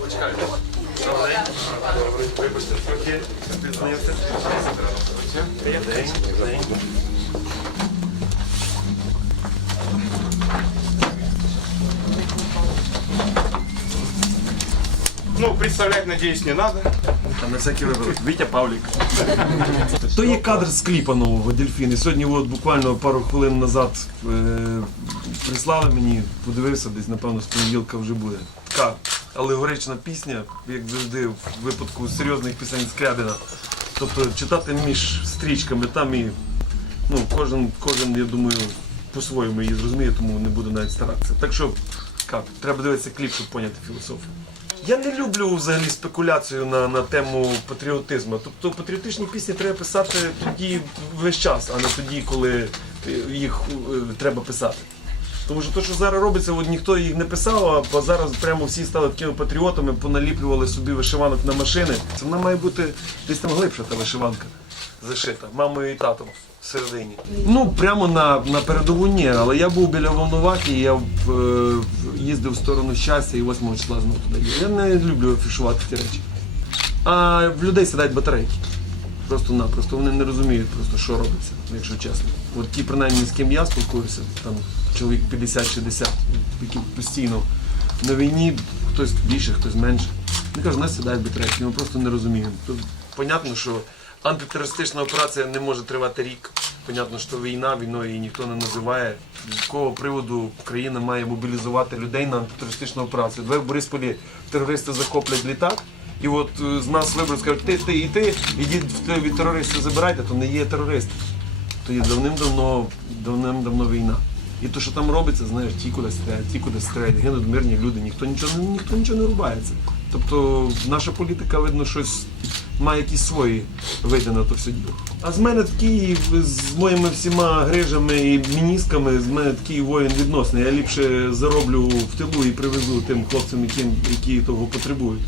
Почекайте. трохи Ну, представлять, надеюсь, не надо. Там на всякий випадок. Вітя Павлік. То є кадр з кліпа нового дельфіни. сьогодні от буквально пару хвилин назад е, прислали мені, подивився, десь, напевно, з понеділка вже буде. Така алегорична пісня, як завжди в випадку серйозних пісень Скрябіна. Тобто читати між стрічками там і ну, кожен, кожен, я думаю, по-своєму її зрозуміє, тому не буду навіть старатися. Так що як, треба дивитися кліп, щоб поняти філософію. Я не люблю взагалі спекуляцію на на тему патріотизму. Тобто патріотичні пісні треба писати тоді весь час, а не тоді, коли е, їх е, треба писати. Тому що те, що зараз робиться, от ніхто їх не писав, а зараз прямо всі стали такими патріотами, поналіплювали собі вишиванок на машини. Це вона має бути десь там глибша та вишиванка зашита мамою і татом всередині. Ну прямо на на передову ні, але я був біля Волновахи, я е, їздив в сторону щастя і 8 числа знову туди. Я не люблю афішувати ті речі. А в людей сідають батарейки. Просто-напросто вони не розуміють, просто що робиться, якщо чесно. От ті, принаймні, з ким я спілкуюся, там чоловік 50-60, які постійно на війні, хтось більше, хтось менше. Не кажу, нас сідають бітречки, ми просто не розуміємо. Тут понятно, що антитерористична операція не може тривати рік. Понятно, що війна, війною її ніхто не називає. З якого приводу країна має мобілізувати людей на антитерористичну операцію. Два в Борисполі терористи захоплять літак. І от е, з нас виберуть, скажуть, ти, ти і ти, ідіть від терористів забирайте, то не є терорист. То є давним-давно давним-давно війна. І то, що там робиться, знаєш, ті куди стріляють, ті куди стріляють, гинуть мирні люди, ніхто нічого ніхто нічого не рубається. Тобто наша політика, видно, щось має якісь свої види на то все діло. А з мене такий з моїми всіма грижами і міністками, з мене такий воїн відносний. Я ліпше зароблю в тилу і привезу тим хлопцям, які, які того потребують.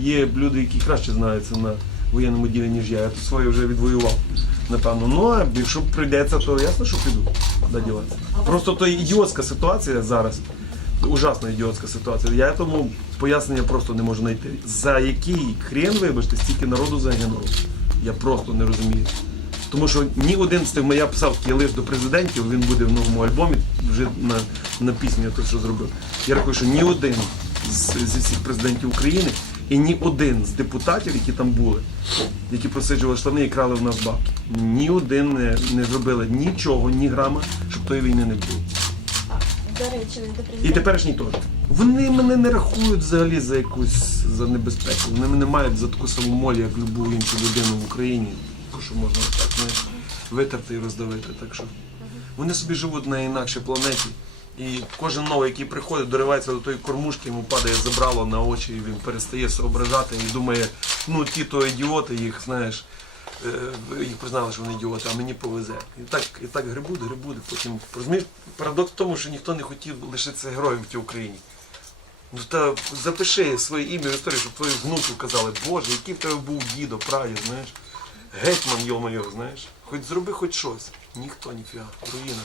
Є люди, які краще знаються на воєнному ділі, ніж я. Я тут своє вже відвоював. Напевно, ну а якщо прийдеться, то ясно, що піду до діла. Просто то ідіотська ситуація зараз. Ужасна ідіотська ситуація. Я тому пояснення просто не можу знайти. За який хрен, вибачте, стільки народу загинуло? Я просто не розумію. Тому що ні один з тих я писав лист до президентів, він буде в новому альбомі вже на на пісню, я то що зробив. Я рахую, що ні один з, зі всіх президентів України. І ні один з депутатів, які там були, які просиджували штани і крали в нас бабки, ні один не, не зробили нічого, ні грама, щоб тої війни не було. До речі, до І теперішній теж. Вони мене не рахують взагалі за якусь за небезпеку. Вони мене мають за таку саму моль, як любу іншу людину в Україні, таку, що можна так знаєш, витерти і роздавити. Так що вони собі живуть на інакшій планеті. І кожен новий, який приходить, доривається до тої кормушки, йому падає забрало на очі, і він перестає соображати і думає, ну ті то ідіоти, їх знаєш, е, їх признали, що вони ідіоти, а мені повезе. І так і так грибуть, грибуть, потім. Розумієш, Парадокс в тому, що ніхто не хотів лишитися героєм в тій Україні. Ну та запиши своє ім'я в історію, щоб твою внуку казали, Боже, який в тебе був дідо, прадід, знаєш. Гетьман, йо-моє, знаєш. Хоч зроби хоч щось. Ніхто ніфіга. Руїна.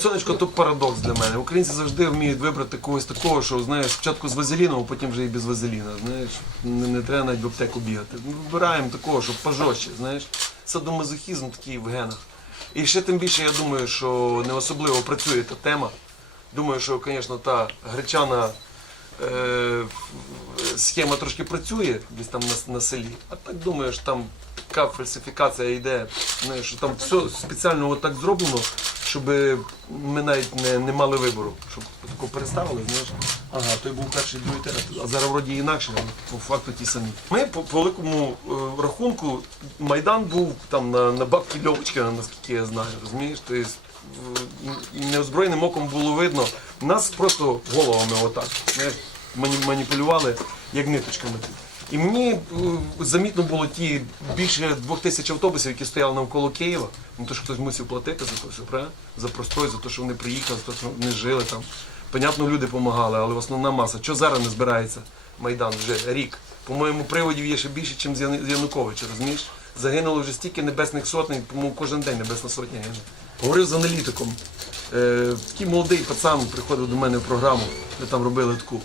Сонечко то парадокс для мене. Українці завжди вміють вибрати когось такого, що знаєш, спочатку з вазеліном, а потім вже і без вазеліна. Знаєш, не, не треба навіть в аптеку бігати. Ми ну, вибираємо такого, що пожорстче, знаєш. Садомазохізм такий в генах. І ще тим більше я думаю, що не особливо працює та тема. Думаю, що, звісно, та гречана е, схема трошки працює десь там на, на селі, а так думаю, що там така фальсифікація йде, що там все спеціально так зроблено, щоб ми навіть не не мали вибору, щоб таку переставили. знаєш. Ага, той був перший другий теракт, а зараз вроді інакше, але по факту ті самі. Ми по, по великому е, рахунку Майдан був там на на бабки Льовочкина, наскільки я знаю, розумієш? Тобто неозброєним оком було видно. Нас просто головами отак. Ми маніпулювали як ниточками. І мені е, замітно було ті більше двох тисяч автобусів, які стояли навколо Києва. Ну то що хтось мусив платити за то все, правильно? за простой, за те, що вони приїхали, за те, що вони жили там. Понятно, люди допомагали, але основна маса. Що зараз не збирається Майдан вже рік? По-моєму, приводів є ще більше, ніж з Януковича, розумієш? Загинуло вже стільки небесних сотень, по-моєму, кожен день небесна сотня гине. Говорив з аналітиком. Е, Такий молодий пацан приходив до мене в програму, де там робили таку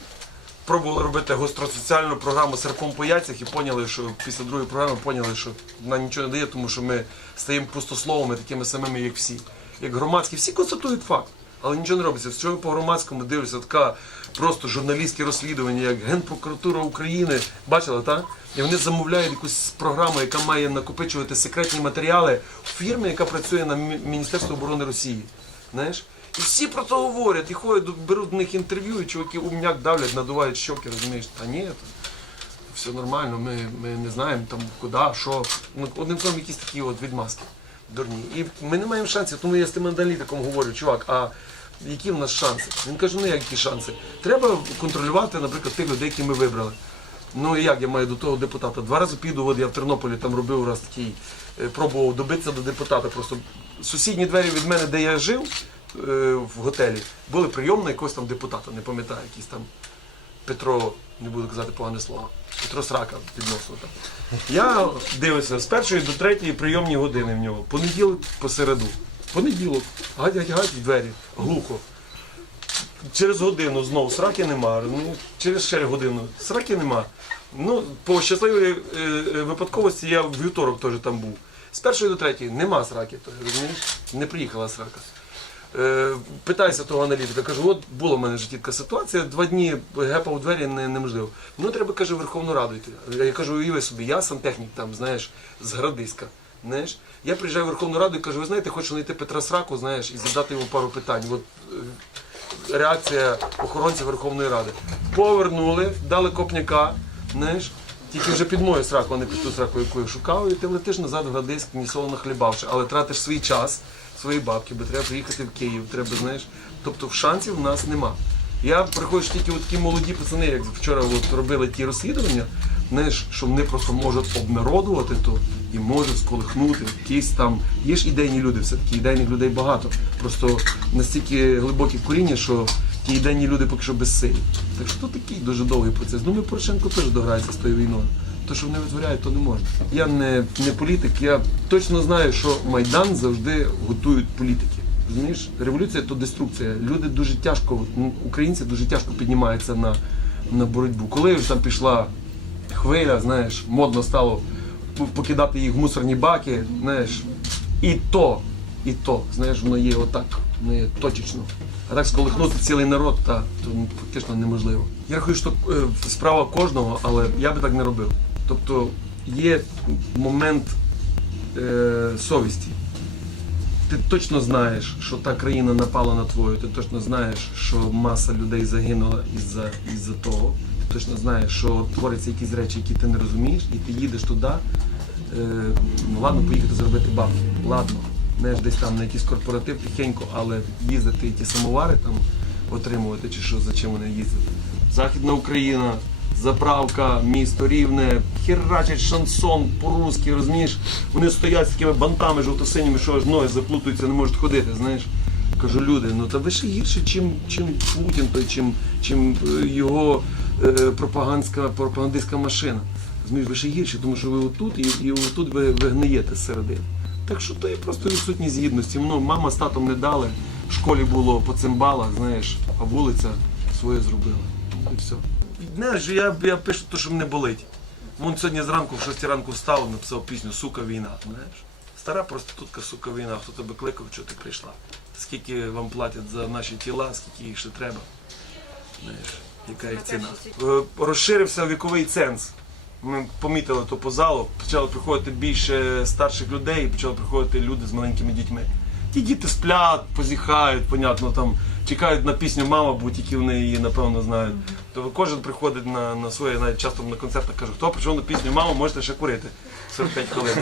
пробували робити гостросоціальну програму серпом по яйцях і поняли, що після другої програми поняли, що вона нічого не дає, тому що ми стаємо пустословами, такими самими, як всі. Як громадські, всі констатують факт, але нічого не робиться. Всього по громадському дивлюся, така просто журналістське розслідування, як Генпрокуратура України бачила, так? І вони замовляють якусь програму, яка має накопичувати секретні матеріали фірми, яка працює на Міністерство оборони Росії. Знаєш? І всі про це говорять, і ходять, беруть в них інтерв'ю, і чуваки умняк давлять, надувають щоки, розумієш, та ні, то все нормально, ми ми не знаємо там куди, що. Ну, Одним словом, якісь такі от відмазки дурні. І ми не маємо шансів, тому я з тим аналітиком говорю, чувак, а які в нас шанси? Він каже, ну які шанси? Треба контролювати, наприклад, тих людей, які ми вибрали. Ну і як я маю до того депутата? Два рази піду, от я в Тернополі там робив раз такий, е, пробував добитися до депутата. Просто сусідні двері від мене, де я жив. Е, в готелі були прийомна якогось там депутата, не пам'ятаю, якийсь там Петро, не буду казати погане слово, Петро Срака відносно там. Я дивився з першої до третьої прийомні години в нього. Понеділок посереду. Понеділок, гать гать двері, глухо. Через годину знову сраки нема, ну, через ще годину сраки нема. Ну, По щасливій е, е випадковості я в вівторок теж там був. З першої до третьої нема сраки, теж, розумієш? Не приїхала срака. Е, питаюся того аналітика, кажу, от була в мене ж тітка ситуація, два дні гепа у двері не, неможливо. Ну треба, каже, Верховну Раду йти. Я кажу, уяви собі, я сантехнік там, знаєш, з Градиська. Знаєш? Я приїжджаю в Верховну Раду і кажу, ви знаєте, хочу знайти Петра Сраку знаєш, і задати йому пару питань. От е, реакція охоронців Верховної Ради. Повернули, дали копняка. знаєш. Тільки вже під мою сраку, а не під ту сраку, яку я шукав, і ти летиш назад в Градиськ, ні солоно хлібавши, але тратиш свій час твої бабки, бо треба приїхати в Київ, треба, знаєш. Тобто шансів в нас нема. Я приходжу тільки от такі молоді пацани, як вчора от робили ті розслідування, знаєш, що вони просто можуть обнародувати то і можуть сколихнути якісь там. Є ж ідейні люди, все-таки ідейних людей багато. Просто настільки глибокі коріння, що ті ідейні люди поки що безсилі. Так що тут такий дуже довгий процес. Думаю, ну, Порошенко теж дограється з тою війною. То, що вони витворяють, то не можна. Я не не політик, я точно знаю, що Майдан завжди готують політики. Розумієш, революція то деструкція. Люди дуже тяжко, українці дуже тяжко піднімаються на на боротьбу. Коли вже там пішла хвиля, знаєш, модно стало покидати їх в мусорні баки, знаєш, і то, і то, знаєш, воно є отак, не точечно. А так сколихнути цілий народ, та то ну, фактично неможливо. Я рахую, що е, справа кожного, але я би так не робив. Тобто є момент е, совісті. Ти точно знаєш, що та країна напала на твою, ти точно знаєш, що маса людей загинула із-за із того. Ти точно знаєш, що творяться якісь речі, які ти не розумієш, і ти їдеш туди. Е, ну Ладно, поїхати зробити бабки. Ладно, не ж десь там на якийсь корпоратив тихенько, але їздити ті самовари там отримувати, чи що за чим вони їздять. Західна Україна заправка, місто рівне, херачить шансон по-русски, розумієш? Вони стоять з такими бантами жовто-синіми, що аж ноги заплутуються, не можуть ходити. знаєш. Кажу, люди, ну та ви ще гірше, чим чим Путін, той, чим чим е, його е, пропагандська пропагандистська машина. Розумієш, ви ще гірше, тому що ви отут і і отут ви, ви гниєте зсередини. Так що то є просто відсутність гідності. Ну, мама з татом не дали, в школі було по цимбала, знаєш, а вулиця своє зробила. І все. Не, що я я пишу те, що мене болить. Вон сьогодні зранку в 6 ранку встав, написав пісню Сука війна. знаєш? Стара проститутка, сука війна, хто тебе кликав, чого ти прийшла. Скільки вам платять за наші тіла, скільки їх ще треба. знаєш, Яка їх ціна? Е, розширився віковий ценз. Ми помітили то по залу, почало приходити більше старших людей, почали приходити люди з маленькими дітьми. Ті діти сплять, позіхають, понятно там чекають на пісню Мама, бо тільки вони її напевно знають. То кожен приходить на на своє, навіть часто на концертах каже, хто прийшов на пісню Мама, можете ще курити 45 хвилин.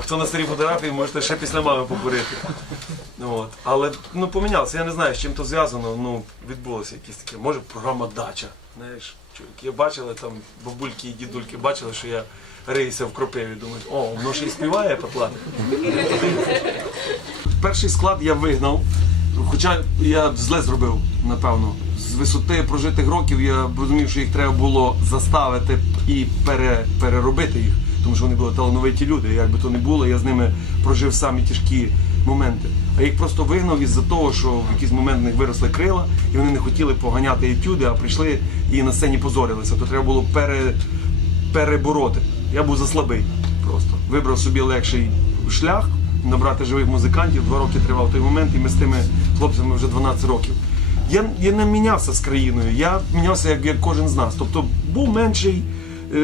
Хто на старій фотографії, можете ще після мами покурити. От. Але ну, помінялося, я не знаю, з чим то зв'язано, ну відбулося якісь таке, може програма дача. знаєш. Чоловіки бачили, там бабульки і дідульки бачили, що я рейся в кропиві. Думають, о, воно ще й співає поплати. Перший склад я вигнав. Хоча я зле зробив, напевно. З висоти прожитих років я розумів, що їх треба було заставити і пере, переробити їх, тому що вони були талановиті люди. Як би то не було, я з ними прожив самі тяжкі моменти. А їх просто вигнав із-за того, що в якийсь момент в них виросли крила, і вони не хотіли поганяти етюди, а прийшли і на сцені позорилися. То треба було пере, перебороти. Я був заслабий просто. Вибрав собі легший шлях, набрати живих музикантів. Два роки тривав той момент, і ми з тими хлопцями вже 12 років. Я я не мінявся з країною, я мінявся як як кожен з нас. Тобто був менший е,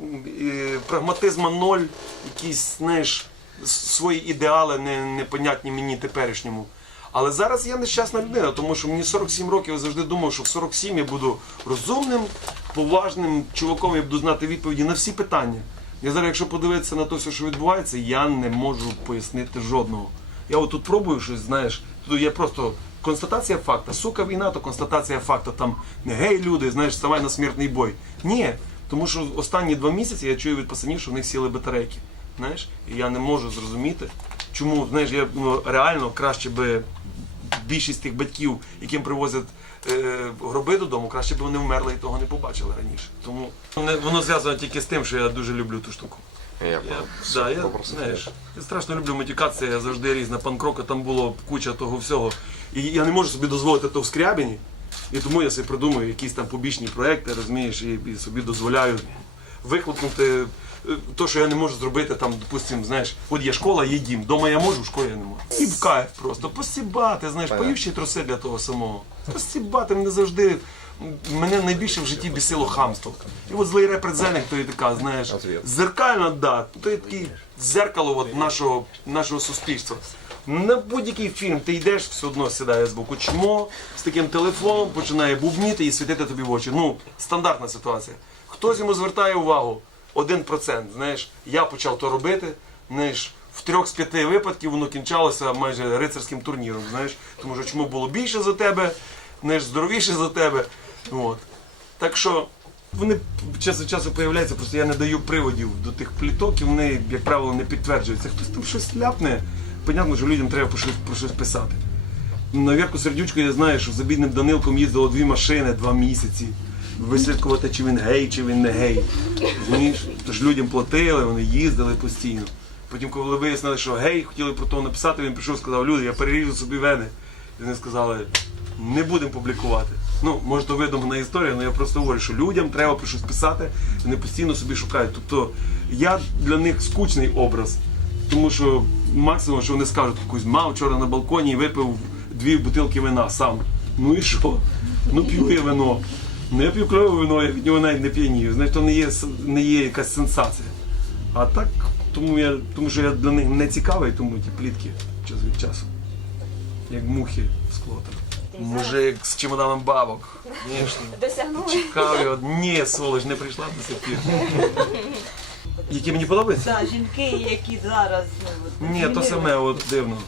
е, прагматизма ноль, якісь знаєш, свої ідеали не, непонятні мені теперішньому. Але зараз я нещасна людина, тому що мені 47 років я завжди думав, що в 47 я буду розумним, поважним чуваком, я буду знати відповіді на всі питання. Я зараз, якщо подивитися на те, що відбувається, я не можу пояснити жодного. Я отут пробую щось, знаєш. Тут є просто констатація факта. Сука, війна, то констатація факту. Там не гей, люди, знаєш, вставай на смертний бой. Ні. Тому що останні два місяці я чую від пацанів, що в них сіли батарейки. Знаєш, і я не можу зрозуміти, чому знаєш, я ну, реально краще би більшість тих батьків, яким привозять е, гроби додому, краще б вони вмерли і того не побачили раніше. Тому воно зв'язано тільки з тим, що я дуже люблю ту штуку. Я, я, да, я знаєш, я страшно люблю медикацію, я завжди різна. Панкрока там було куча того всього. І я не можу собі дозволити то в скрябіні. І тому я собі придумую якісь там побічні проекти, розумієш, і, і собі дозволяю викликнути те, що я не можу зробити, там, допустимо, знаєш, от є школа, є дім. Дома я можу, в школі я не можу. І в кайф просто посібати, знаєш, поївші труси для того самого. Посібати мене завжди мене найбільше в житті бісило хамство. І от злий репер то є така, знаєш, зеркальна, да, то є таке зеркало от нашого, нашого суспільства. На будь-який фільм ти йдеш, все одно сідає з боку чмо, з таким телефоном, починає бубніти і світити тобі в очі. Ну, стандартна ситуація. Хтось йому звертає увагу, один процент. Знаєш, я почав то робити. Знаєш, в трьох з п'яти випадків воно кінчалося майже рицарським турніром. Знаєш, тому що чому було більше за тебе, знаєш, здоровіше за тебе. От. Так що вони час від часу з'являються, просто я не даю приводів до тих пліток і вони, як правило, не підтверджуються. Хтось там щось ляпне, понятно, що людям треба про щось, про щось писати. На Вірку Сердючку я знаю, що за бідним Данилком їздило дві машини два місяці. Вислідкувати, чи він гей, чи він не гей. Розумієш? Тож людям платили, вони їздили постійно. Потім, коли вияснили, що гей, хотіли про того написати, він прийшов і сказав, люди, я переріжу собі вени. І вони сказали, не будемо публікувати. Ну, може, то видумана історія, але я просто говорю, що людям треба про щось писати, вони постійно собі шукають. Тобто я для них скучний образ, тому що максимум, що вони скажуть, якусь мав вчора на балконі і випив дві бутилки вина сам. Ну і що? Ну п'ю я вино. Ну я п'ю кльове вино, я від нього навіть не п'янію. Значить, то не є не є якась сенсація. А так, тому я, тому що я для них не цікавий, тому ті плітки час від часу, як мухи в склотах. Мужик з чемоданом бабок. Досягнули. Чекав його. Ні, сволоч, не прийшла до сих пір. Які мені подобаються? Так, жінки, які зараз. Ну, Ні, то саме, от дивно.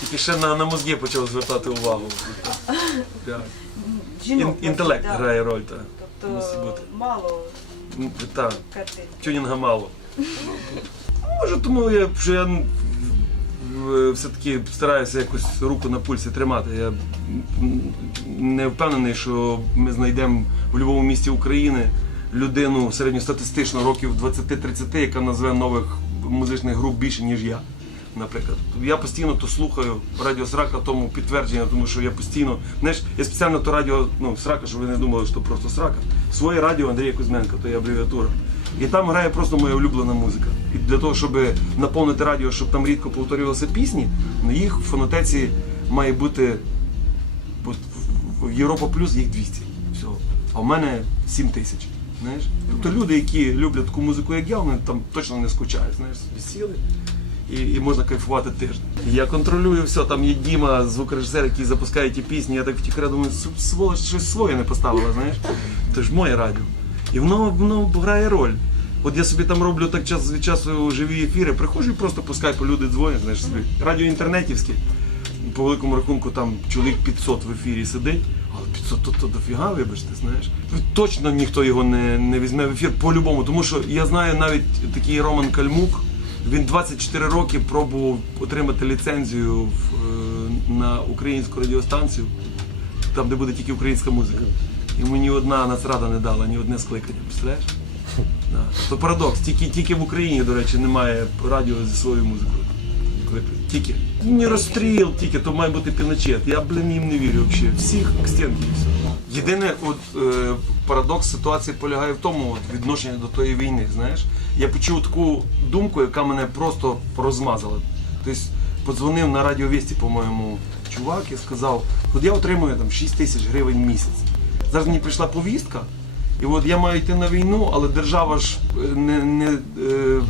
Тільки ще на, на мозги почав звертати увагу. інтелект грає роль, так. Тобто мало Так, тюнінга мало. Ну, може, тому я, що я Е, все-таки стараюся якось руку на пульсі тримати. Я не впевнений, що ми знайдемо в будь-якому місті України людину середньостатистично років 20-30, яка назве нових музичних груп більше, ніж я. Наприклад, я постійно то слухаю радіо Срака, тому підтвердження, тому що я постійно знаєш, я спеціально то радіо ну, срака, щоб ви не думали, що просто срака. Своє радіо Андрія Кузьменка, то є абревіатура. І там грає просто моя улюблена музика для того, щоб наповнити радіо, щоб там рідко повторювалися пісні, на їх в фонотеці має бути в Європа Плюс їх 200. всього. А в мене 7 тисяч. Знаєш? Тобто люди, які люблять таку музику, як я, вони там точно не скучають. Знаєш, сіли і і можна кайфувати тиждень. Я контролюю все, там є Діма, звукорежисер, який запускає ті пісні. Я так втікаю, думаю, сволоч щось своє не поставила, знаєш. Це ж моє радіо. І воно воно грає роль. От я собі там роблю так час від часу живі ефіри, приходжу і просто по скайпу люди дзвонять, знаєш, собі. радіо по великому рахунку там чоловік 500 в ефірі сидить, але 500 то, то дофіга, вибачте, знаєш. Ну, точно ніхто його не не візьме в ефір по-любому, тому що я знаю навіть такий Роман Кальмук, він 24 роки пробував отримати ліцензію в, е, на українську радіостанцію, там де буде тільки українська музика. І мені одна нацрада не дала, ні одне скликання, представляєш? Да. То парадокс, тільки тільки в Україні, до речі, немає радіо зі своєю музикою. Тільки. Не розстріл, тільки, то має бути піночет. Я, блін, їм не вірю взагалі. Всіх к стінки і все. Єдине, от, е, парадокс ситуації полягає в тому от, відношення до тої війни. знаєш. Я почув таку думку, яка мене просто розмазала. Тобто подзвонив на радіо Весті, по-моєму, чувак і сказав, от я отримую там 6 тисяч гривень в місяць. Зараз мені прийшла повістка. І от я маю йти на війну, але держава ж е, не не е,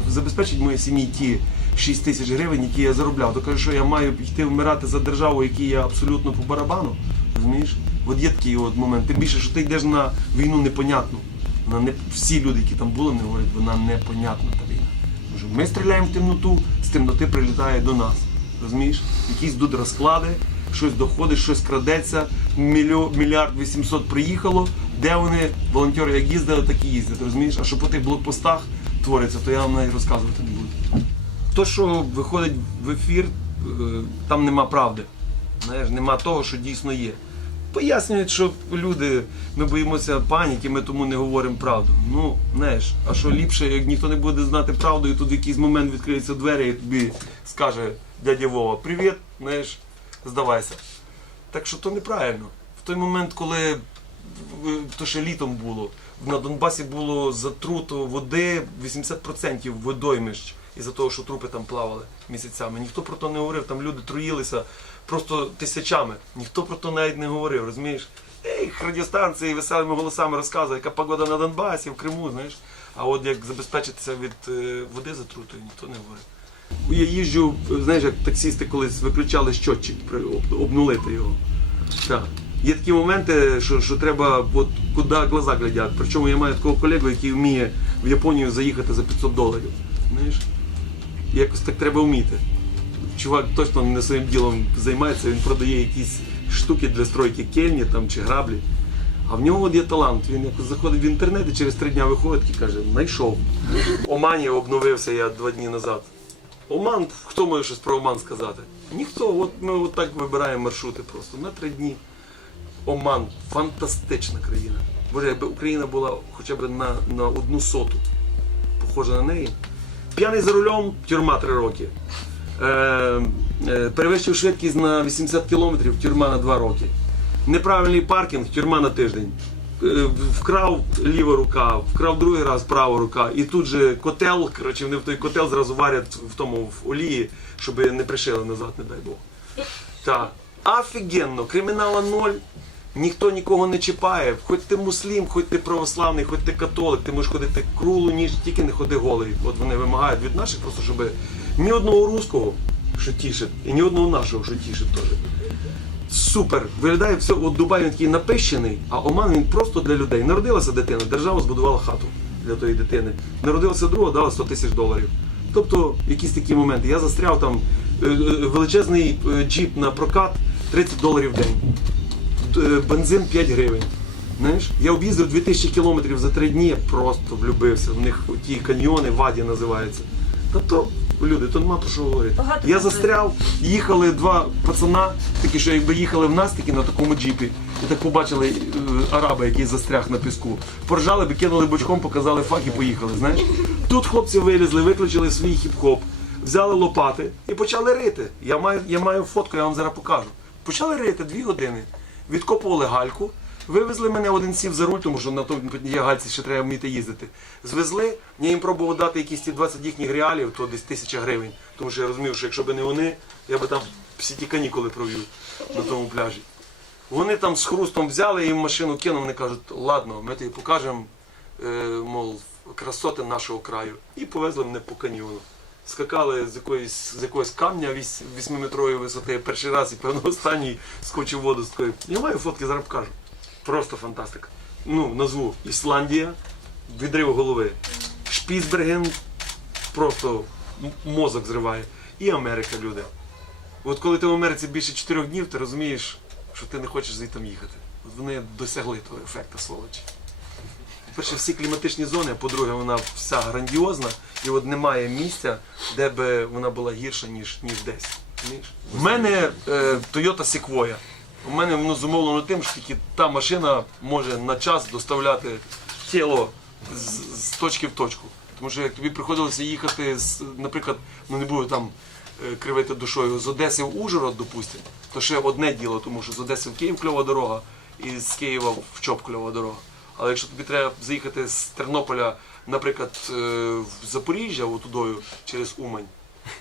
забезпечить моїй сім'ї ті 6 тисяч гривень, які я заробляв. То кажу, що я маю йти вмирати за державу, які я абсолютно по барабану. Розумієш? От є такий от момент. Тим більше, що ти йдеш на війну непонятну. Вона не всі люди, які там були, не говорять, вона непонятна та війна. Тому ми стріляємо в темноту, з темноти прилітає до нас. Розумієш? Якісь тут розклади, щось доходить, щось крадеться, мільярд вісімсот приїхало де вони, волонтери, як їздили, так і їздять, розумієш? А що по тих блокпостах твориться, то я вам навіть розказувати не буду. То, що виходить в ефір, е, там нема правди. Знаєш, Нема того, що дійсно є. Пояснюють, що люди, ми боїмося паніки, ми тому не говоримо правду. Ну, знаєш, а що ліпше, як ніхто не буде знати правду, і тут в якийсь момент відкриються двері і тобі скаже дядя Вова, привіт, знаєш, здавайся. Так що то неправильно. В той момент, коли то ще літом було. На Донбасі було затруто води 80% водоймищ із-за того, що трупи там плавали місяцями. Ніхто про то не говорив, там люди труїлися просто тисячами. Ніхто про то навіть не говорив, розумієш? Ей, радіостанції веселими голосами розказує, яка погода на Донбасі, в Криму, знаєш. А от як забезпечитися від е, води затрутою, ніхто не говорив. Я їжджу, е, знаєш, як таксісти колись виключали щотчик, обнулити його. Так є такі моменти, що що треба от, куди глаза глядять. Причому я маю такого колегу, який вміє в Японію заїхати за 500 доларів. Знаєш? Якось так треба вміти. Чувак точно не своїм ділом займається, він продає якісь штуки для стройки кельні там, чи граблі. А в нього от є талант. Він якось заходить в інтернет і через три дні виходить і каже, знайшов. Омані обновився я два дні назад. Оман, хто може щось про Оман сказати? Ніхто. От ми отак вибираємо маршрути просто на три дні. Оман фантастична країна. Боже, якби Україна була хоча б на на одну соту, похожа на неї. П'яний за рулем, тюрма 3 роки. Е, е, Перевищив швидкість на 80 кілометрів, тюрма на 2 роки. Неправильний паркінг, тюрма на тиждень. Е, вкрав ліва рука, вкрав другий раз права рука. І тут же котел, коротше, вони в той котел зразу варять в тому в олії, щоб не пришили назад, не дай Бог. Так. Офігенно, кримінала ноль. Ніхто нікого не чіпає. Хоч ти муслім, хоч ти православний, хоч ти католик, ти можеш ходити крулу, ніж тільки не ходи голий. От вони вимагають від наших, просто щоб ні одного руського, що тішить, і ні одного нашого, що тішить теж. Супер! Виглядає все, от Дубай він такий напищений, а Оман він просто для людей. Народилася дитина, держава збудувала хату для тої дитини. Народилася друга, дала 100 тисяч доларів. Тобто якісь такі моменти. Я застряв там е, е, величезний е, джіп на прокат 30 доларів в день. Е, бензин 5 гривень. Знаєш, Я об'їздив 2000 кілометрів за 3 дні, просто влюбився. В них ті каньйони, ваді називаються. Та то люди, то нема про що говорити. Багато я застряв, їхали два пацана, такі, що якби їхали в нас такі на такому джіпі, і так побачили е, араба, який застряг на піску. Поржали би, кинули бочком, показали фак і поїхали. знаєш. Тут хлопці вилізли, виключили свій хіп-хоп, взяли лопати і почали рити. Я маю, я маю фотку, я вам зараз покажу. Почали рити дві години відкопували гальку, вивезли мене один сів за руль, тому що на тому є гальці ще треба вміти їздити. Звезли, я їм пробував дати якісь ті 20 їхніх реалів, то десь тисяча гривень. Тому що я розумів, що якщо б не вони, я би там всі ті канікули провів на тому пляжі. Вони там з хрустом взяли і в машину кинули, вони кажуть, ладно, ми тобі покажемо, е, мов, красоти нашого краю. І повезли мене по каньйону скакали з якоїсь з якогось камня 8-метрової висоти. Я перший раз і певно останній скочив воду з такої. Я маю фотки, зараз покажу. Просто фантастика. Ну, назву Ісландія, відрив голови. Шпіцберген просто мозок зриває. І Америка, люди. От коли ти в Америці більше 4 днів, ти розумієш, що ти не хочеш звідти їхати. От вони досягли того ефекту сволочі по-перше, всі кліматичні зони, по-друге, вона вся грандіозна, і от немає місця, де би вона була гірша, ніж ніж десь. У мене е, Toyota Sequoia. У мене воно ну, зумовлено тим, що тільки та машина може на час доставляти тіло з, з точки в точку. Тому що як тобі приходилося їхати, з, наприклад, ну не буду там е, кривити душою, з Одеси в Ужгород, допустимо, то ще одне діло, тому що з Одеси в Київ кльова дорога, і з Києва в Чоп кльова дорога. Але якщо тобі треба заїхати з Тернополя, наприклад, е, в Запоріжжя, отудою, через Умань,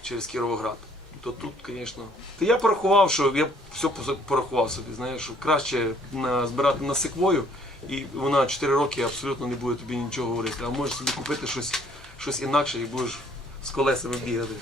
через Кіровоград, то тут, звісно. Та я порахував, що я все порахував собі, знаєш, що краще збирати на секвою, і вона 4 роки абсолютно не буде тобі нічого говорити. А можеш собі купити щось, щось інакше і будеш з колесами бігати.